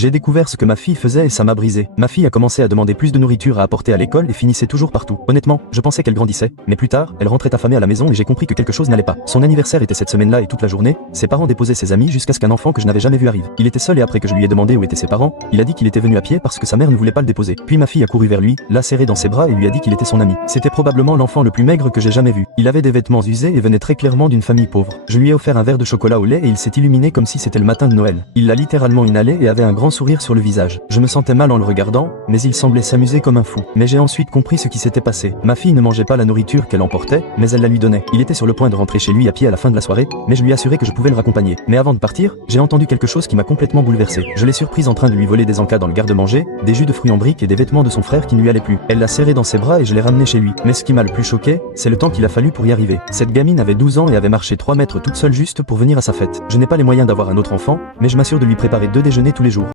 J'ai découvert ce que ma fille faisait et ça m'a brisé. Ma fille a commencé à demander plus de nourriture à apporter à l'école et finissait toujours partout. Honnêtement, je pensais qu'elle grandissait, mais plus tard, elle rentrait affamée à la maison et j'ai compris que quelque chose n'allait pas. Son anniversaire était cette semaine-là et toute la journée, ses parents déposaient ses amis jusqu'à ce qu'un enfant que je n'avais jamais vu arrive. Il était seul et après que je lui ai demandé où étaient ses parents, il a dit qu'il était venu à pied parce que sa mère ne voulait pas le déposer. Puis ma fille a couru vers lui, l'a serré dans ses bras et lui a dit qu'il était son ami. C'était probablement l'enfant le plus maigre que j'ai jamais vu. Il avait des vêtements usés et venait très clairement d'une famille pauvre. Je lui ai offert un verre de chocolat au lait et il s'est illuminé comme si c'était le matin de Noël. Il l'a littéralement inhalé et avait un grand sourire sur le visage. Je me sentais mal en le regardant, mais il semblait s'amuser comme un fou. Mais j'ai ensuite compris ce qui s'était passé. Ma fille ne mangeait pas la nourriture qu'elle emportait, mais elle la lui donnait. Il était sur le point de rentrer chez lui à pied à la fin de la soirée, mais je lui ai assuré que je pouvais le raccompagner. Mais avant de partir, j'ai entendu quelque chose qui m'a complètement bouleversé. Je l'ai surprise en train de lui voler des encas dans le garde-manger, des jus de fruits en briques et des vêtements de son frère qui ne lui allaient plus. Elle l'a serré dans ses bras et je l'ai ramené chez lui. Mais ce qui m'a le plus choqué, c'est le temps qu'il a fallu pour y arriver. Cette gamine avait 12 ans et avait marché 3 mètres toute seule juste pour venir à sa fête. Je n'ai pas les moyens d'avoir un autre enfant, mais je m'assure de lui préparer 2 déjeuners tous les jours.